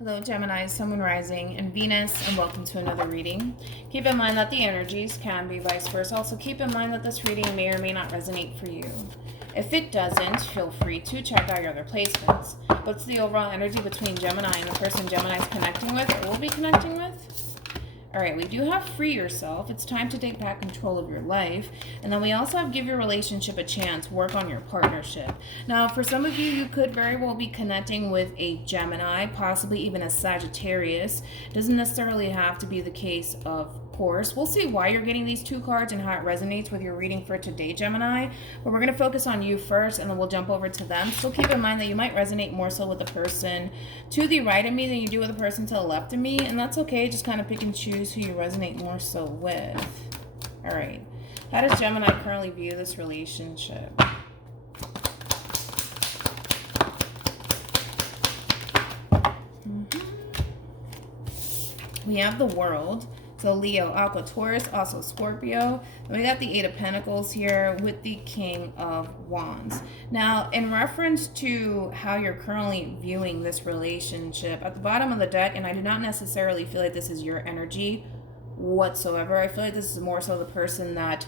Hello, Gemini, Sun, Moon, Rising, and Venus, and welcome to another reading. Keep in mind that the energies can be vice versa. Also, keep in mind that this reading may or may not resonate for you. If it doesn't, feel free to check out your other placements. What's the overall energy between Gemini and the person Gemini is connecting with or will be connecting with? All right, we do have free yourself. It's time to take back control of your life. And then we also have give your relationship a chance, work on your partnership. Now, for some of you, you could very well be connecting with a Gemini, possibly even a Sagittarius. Doesn't necessarily have to be the case, of course. We'll see why you're getting these two cards and how it resonates with your reading for today, Gemini. But we're going to focus on you first, and then we'll jump over to them. So keep in mind that you might resonate more so with the person to the right of me than you do with the person to the left of me. And that's okay. Just kind of pick and choose who you resonate more so with. All right. How does Gemini currently view this relationship? We have the World. So Leo, Aqua, Taurus, also Scorpio. And we got the Eight of Pentacles here with the King of Wands. Now, in reference to how you're currently viewing this relationship, at the bottom of the deck, and I do not necessarily feel like this is your energy whatsoever. I feel like this is more so the person that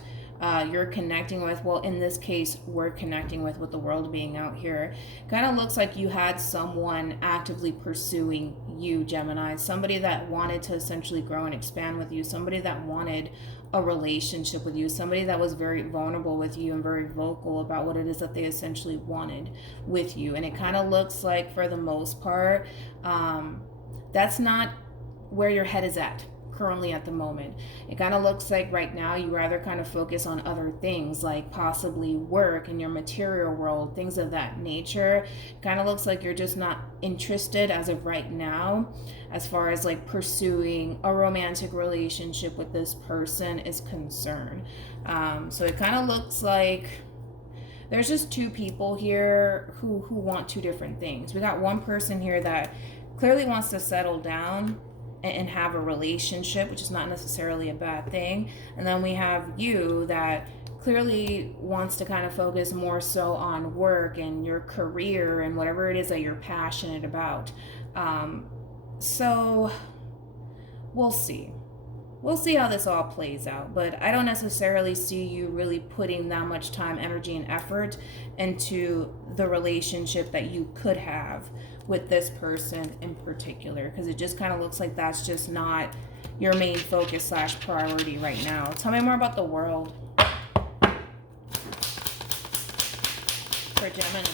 you're connecting with. Well, in this case, we're connecting with the World being out here. Kind of looks like you had someone actively pursuing you, Gemini. Somebody that wanted to essentially grow and expand with you. Somebody that wanted a relationship with you. Somebody that was very vulnerable with you and very vocal about what it is that they essentially wanted with you. And it kind of looks like, for the most part, that's not where your head is at currently at the moment. It kind of looks like right now you rather kind of focus on other things, like possibly work in your material world, things of that nature. Kind of looks like you're just not interested as of right now as far as like pursuing a romantic relationship with this person is concerned. So it kind of looks like there's just two people here who want two different things. We got one person here that clearly wants to settle down and have a relationship, which is not necessarily a bad thing. And then we have you that clearly wants to kind of focus more so on work and your career and whatever it is that you're passionate about. So we'll see. We'll see how this all plays out, but I don't necessarily see you really putting that much time, energy, and effort into the relationship that you could have with this person in particular, because it just kind of looks like that's just not your main focus / priority right now. Tell me more about the World for Gemini.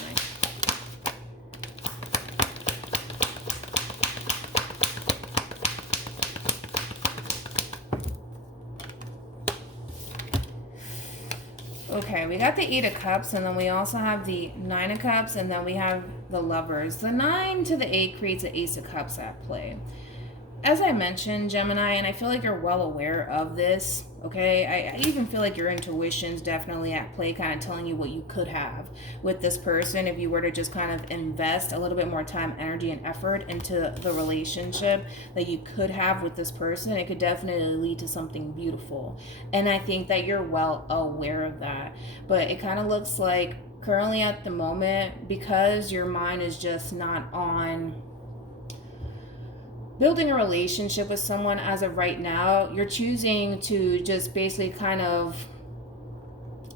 Okay, we got the Eight of Cups, and then we also have the Nine of Cups, and then we have the Lovers. The 9 to the 8 creates an Ace of Cups at play. As I mentioned, Gemini, and I feel like you're well aware of this, okay? I even feel like your intuition's definitely at play, kind of telling you what you could have with this person if you were to just kind of invest a little bit more time, energy, and effort into the relationship that you could have with this person. It could definitely lead to something beautiful. And I think that you're well aware of that. But it kind of looks like currently at the moment, because your mind is just not on building a relationship with someone as of right now, you're choosing to just basically kind of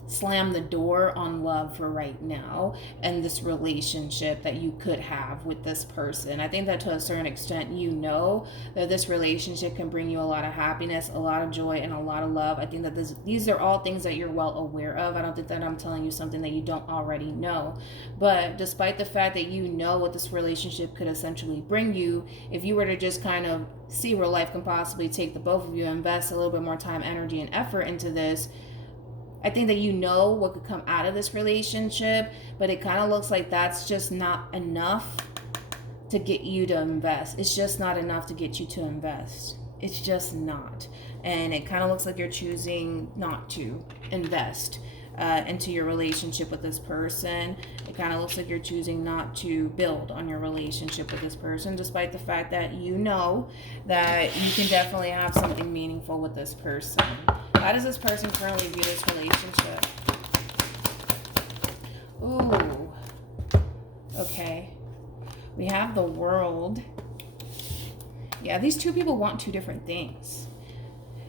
slam the door on love for right now and this relationship that you could have with this person. I think that to a certain extent, you know that this relationship can bring you a lot of happiness, a lot of joy, and a lot of love. I think that these are all things that you're well aware of. I don't think that I'm telling you something that you don't already know. But despite the fact that you know what this relationship could essentially bring you, if you were to just kind of see where life can possibly take the both of you, invest a little bit more time, energy, and effort into this, I think that you know what could come out of this relationship, but it kind of looks like that's just not enough to get you to invest. It's just not enough to get you to invest. It's just not. And it kind of looks like you're choosing not to invest into your relationship with this person. It kind of looks like you're choosing not to build on your relationship with this person, despite the fact that you know that you can definitely have something meaningful with this person. How does this person currently view this relationship? Ooh. Okay. We have the World. Yeah, these two people want two different things.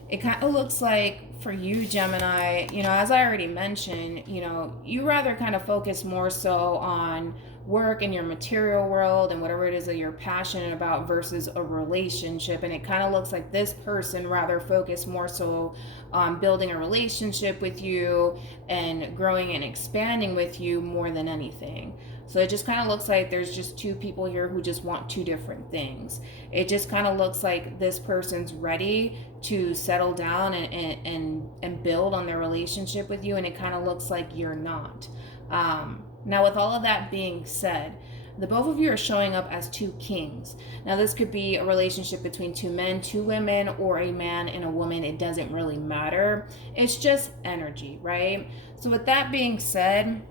It kind of looks like for you, Gemini, as I already mentioned, you rather kind of focus more so on work and your material world and whatever it is that you're passionate about versus a relationship. And it kind of looks like this person rather focus more so on building a relationship with you and growing and expanding with you more than anything. So it just kind of looks like there's just two people here who just want two different things. It just kind of looks like this person's ready to settle down and build on their relationship with you, and it kind of looks like you're not. Now, with all of that being said, the both of you are showing up as two kings. Now, this could be a relationship between two men, two women, or a man and a woman. It doesn't really matter. It's just energy, right? So with that being said,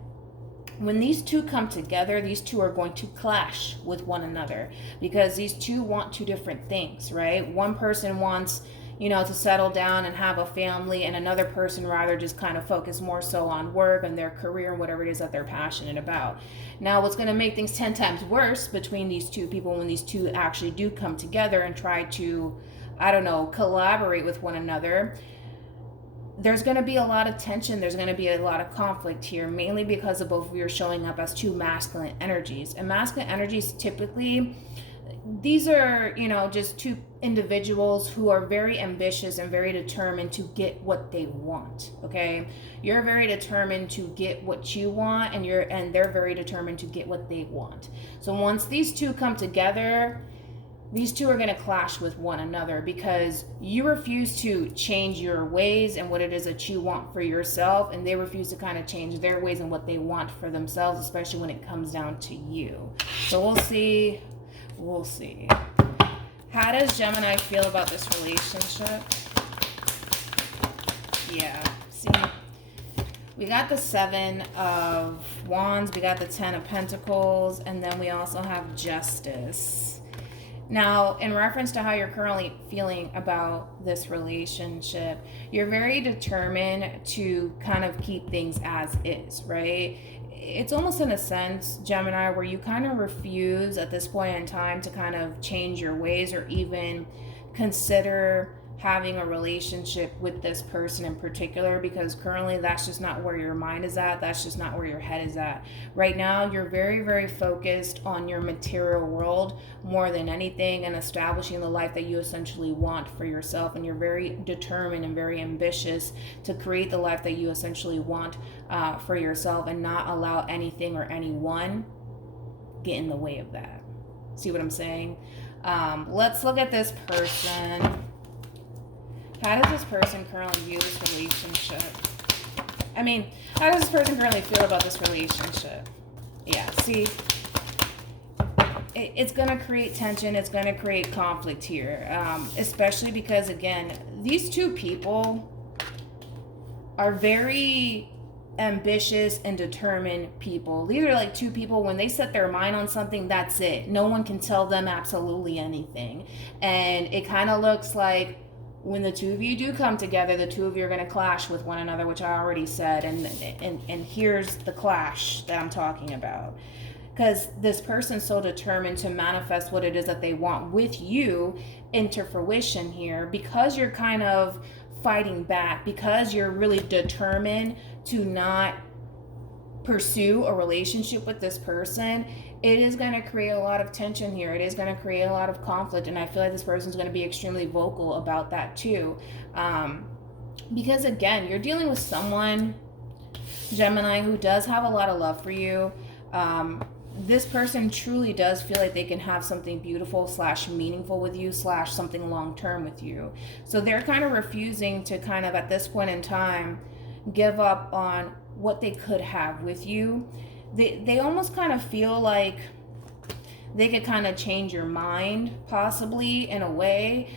when these two come together, these two are going to clash with one another because these two want two different things, right? One person wants, to settle down and have a family, and another person rather just kind of focus more so on work and their career and whatever it is that they're passionate about. Now, what's going to make things 10 times worse between these two people when these two actually do come together and try to, collaborate with one another, there's going to be a lot of tension. There's going to be a lot of conflict here, mainly because of both of you are showing up as two masculine energies. And masculine energies typically, these are, just two individuals who are very ambitious and very determined to get what they want. Okay, you're very determined to get what you want, and they're very determined to get what they want. So once these two come together, these two are going to clash with one another because you refuse to change your ways and what it is that you want for yourself, and they refuse to kind of change their ways and what they want for themselves, especially when it comes down to you. So we'll see. How does Gemini feel about this relationship? Yeah, see, we got the 7 of Wands, we got the 10 of Pentacles, and then we also have Justice. Now, in reference to how you're currently feeling about this relationship, you're very determined to kind of keep things as is, right? It's almost in a sense, Gemini, where you kind of refuse at this point in time to kind of change your ways or even consider having a relationship with this person in particular, because currently that's just not where your mind is at. That's just not where your head is at. Right now, you're very, very focused on your material world more than anything and establishing the life that you essentially want for yourself. And you're very determined and very ambitious to create the life that you essentially want for yourself and not allow anything or anyone get in the way of that. See what I'm saying? Let's look at this person. How does this person currently view this relationship? How does this person currently feel about this relationship? Yeah, see, it's going to create tension. It's going to create conflict here, especially because, again, these two people are very ambitious and determined people. These are like two people, when they set their mind on something, that's it. No one can tell them absolutely anything. And it kind of looks like when the two of you do come together, the two of you are going to clash with one another, which I already said. And here's the clash that I'm talking about. Because this person's so determined to manifest what it is that they want with you into fruition here, because you're kind of fighting back, because you're really determined to not pursue a relationship with this person. It is going to create a lot of tension here. It is going to create a lot of conflict. And I feel like this person is going to be extremely vocal about that too. Because again, you're dealing with someone, Gemini, who does have a lot of love for you. This person truly does feel like they can have something beautiful / meaningful with you / something long-term with you. So they're kind of refusing to kind of, at this point in time, give up on what they could have with you. They almost kind of feel like they could kind of change your mind, possibly, in a way,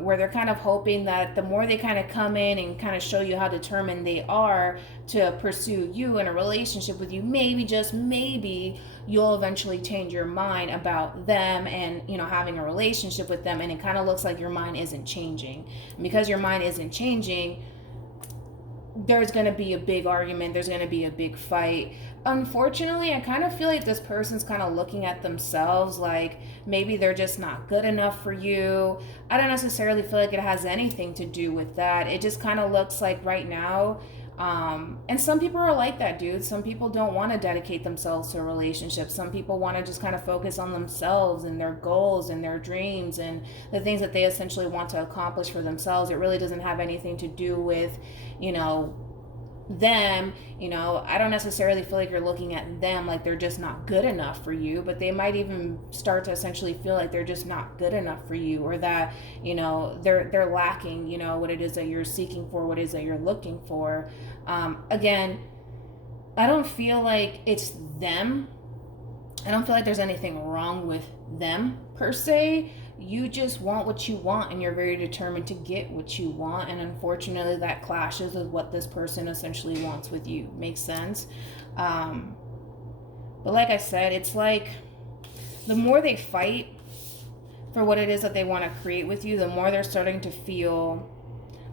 where they're kind of hoping that the more they kind of come in and kind of show you how determined they are to pursue you in a relationship with you, maybe, just maybe, you'll eventually change your mind about them and, having a relationship with them. And it kind of looks like your mind isn't changing. And because your mind isn't changing, there's going to be a big argument. There's going to be a big fight. unfortunately, I kind of feel like this person's kind of looking at themselves like maybe they're just not good enough for you. I don't necessarily feel like it has anything to do with that. It just kind of looks like right now, and some people are like that, dude. Some people don't want to dedicate themselves to a relationship. Some people want to just kind of focus on themselves and their goals and their dreams and the things that they essentially want to accomplish for themselves. It really doesn't have anything to do with, them. I don't necessarily feel like you're looking at them like they're just not good enough for you, but they might even start to essentially feel like they're just not good enough for you, or that they're lacking what it is that you're seeking for, what it is that you're looking for. Again, I don't feel like it's them. I don't feel like there's anything wrong with them per se. You just want what you want, and you're very determined to get what you want, and unfortunately that clashes with what this person essentially wants with you. Makes sense? But like I said, it's like the more they fight for what it is that they want to create with you, the more they're starting to feel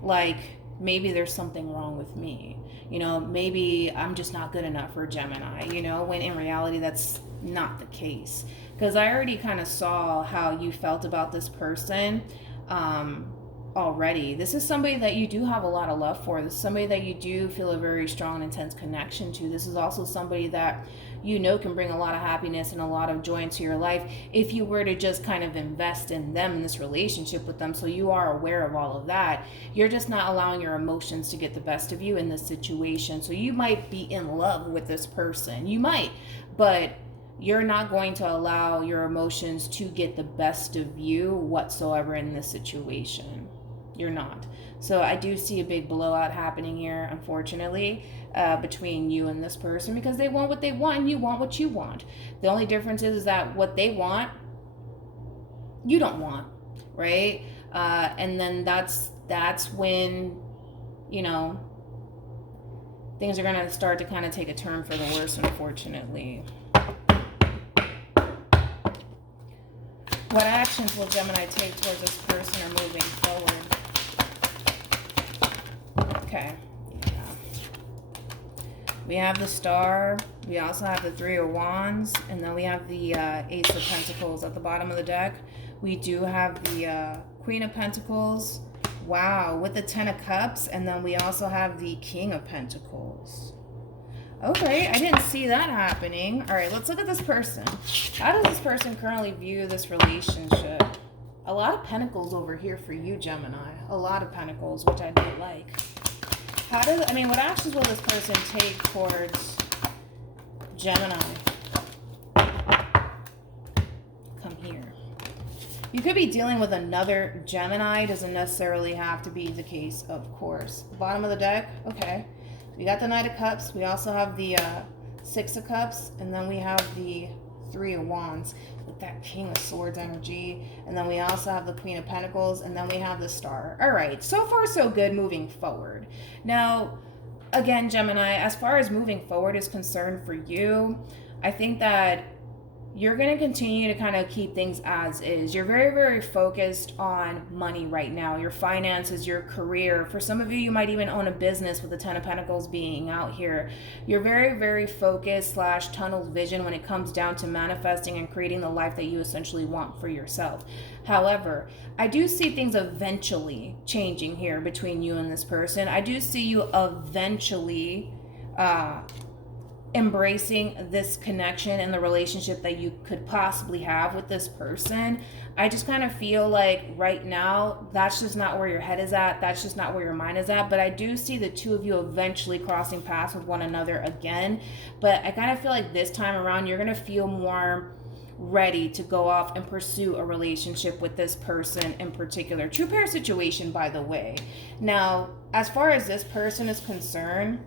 like maybe there's something wrong with me. Maybe I'm just not good enough for Gemini, when in reality that's not the case. Because I already kind of saw how you felt about this person already. This is somebody that you do have a lot of love for. This is somebody that you do feel a very strong, intense connection to. This is also somebody that can bring a lot of happiness and a lot of joy into your life if you were to just kind of invest in them, in this relationship with them. So you are aware of all of that. You're just not allowing your emotions to get the best of you in this situation. So you might be in love with this person. You might, but you're not going to allow your emotions to get the best of you whatsoever in this situation. You're not. So I do see a big blowout happening here, unfortunately, between you and this person, because they want what they want and you want what you want. The only difference is that what they want, you don't want, right? And then that's when, things are going to start to kind of take a turn for the worse, unfortunately. What actions will Gemini take towards this person or moving forward? Okay. Yeah. We have the Star. We also have the Three of Wands. And then we have the Ace of Pentacles at the bottom of the deck. We do have the Queen of Pentacles. Wow. With the Ten of Cups. And then we also have the King of Pentacles. Okay, I didn't see that happening. All right, let's look at this person. How does this person currently view this relationship? A lot of pentacles over here for you, Gemini. A lot of pentacles, which I do like. What actions will this person take towards Gemini? Come here. You could be dealing with another Gemini. Doesn't necessarily have to be the case, of course. Bottom of the deck, okay. We got the Knight of Cups. We also have the Six of Cups. And then we have the Three of Wands with that King of Swords energy. And then we also have the Queen of Pentacles. And then we have the Star. All right. So far, so good moving forward. Now, again, Gemini, as far as moving forward is concerned for you, I think that you're going to continue to kind of keep things as is. You're very, very focused on money right now, your finances, your career. For some of you, you might even own a business with the Ten of Pentacles being out here. You're very, very focused / tunnel vision when it comes down to manifesting and creating the life that you essentially want for yourself. However, I do see things eventually changing here between you and this person. I do see you eventually embracing this connection and the relationship that you could possibly have with this person. I just kind of feel like right now, that's just not where your head is at. That's just not where your mind is at. But I do see the two of you eventually crossing paths with one another again. But I kind of feel like this time around, you're going to feel more ready to go off and pursue a relationship with this person in particular. True pair situation, by the way. Now, as far as this person is concerned,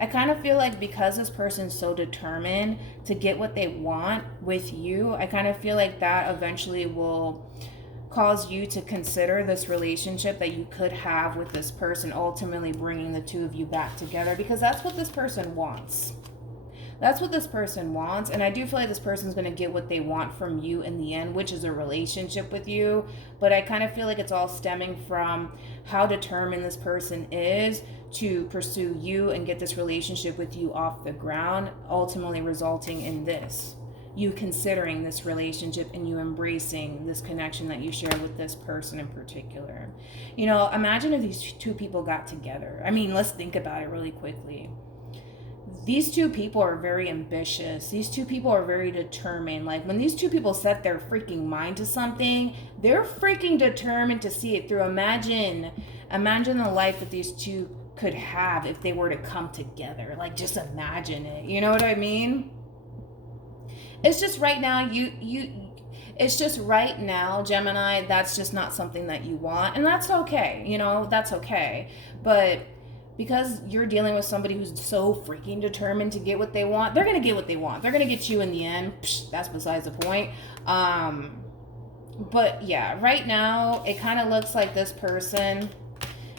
I kind of feel like because this person's so determined to get what they want with you, I kind of feel like that eventually will cause you to consider this relationship that you could have with this person, ultimately bringing the two of you back together, because that's what this person wants. That's what this person wants. And I do feel like this person's going to get what they want from you in the end, which is a relationship with you. But I kind of feel like it's all stemming from how determined this person is to pursue you and get this relationship with you off the ground, ultimately resulting in this. You considering this relationship and you embracing this connection that you share with this person in particular. You know, imagine if these two people got together. I mean, let's think about it really quickly. These two people are very ambitious. These two people are very determined. Like, when these two people set their freaking mind to something, they're freaking determined to see it through. Imagine the life that these two could have if they were to come together. Like, just imagine it. You know what I mean? It's just right now, it's just right now, Gemini, that's just not something that you want. And that's okay. You know, that's okay. But because you're dealing with somebody who's so freaking determined to get what they want, they're going to get what they want. They're going to get you in the end. Psh, that's besides the point. But yeah, right now, it kind of looks like this person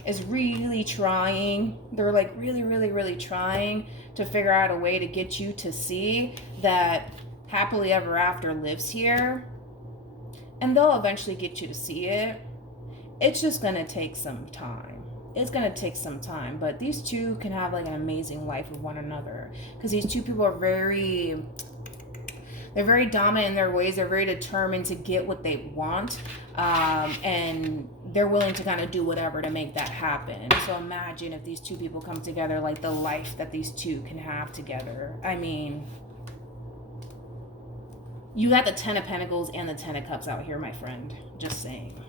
is really trying. They're like really, really, really trying to figure out a way to get you to see that happily ever after lives here. And they'll eventually get you to see it. It's just going to take some time. It's going to take some time. But these two can have like an amazing life with one another. Because these two people are they're very dominant in their ways. They're very determined to get what they want. And they're willing to kind of do whatever to make that happen. So imagine if these two people come together, like the life that these two can have together. I mean, you got the 10 of Pentacles and the 10 of Cups out here, my friend. Just saying.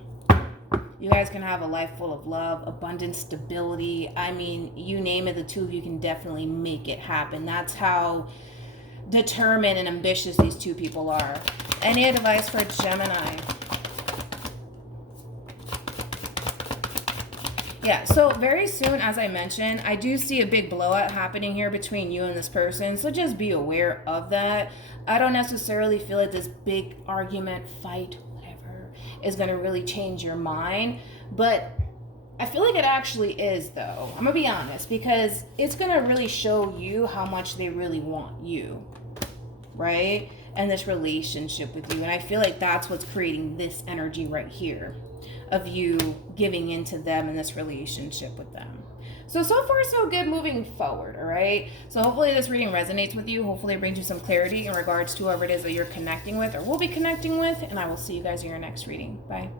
You guys can have a life full of love, abundance, stability. I mean, you name it, the two of you can definitely make it happen. That's how determined and ambitious these two people are. Any advice for Gemini? Yeah, so very soon, as I mentioned, I do see a big blowout happening here between you and this person. So just be aware of that. I don't necessarily feel like this big argument, fight, whatever, is going to really change your mind. But I feel like it actually is, though. I'm going to be honest, because it's going to really show you how much they really want you, right? And this relationship with you. And I feel like that's what's creating this energy right here of you giving into them in this relationship with them. So far so good moving forward, all right? So hopefully this reading resonates with you. Hopefully it brings you some clarity in regards to whoever it is that you're connecting with or will be connecting with. And I will see you guys in your next reading. Bye.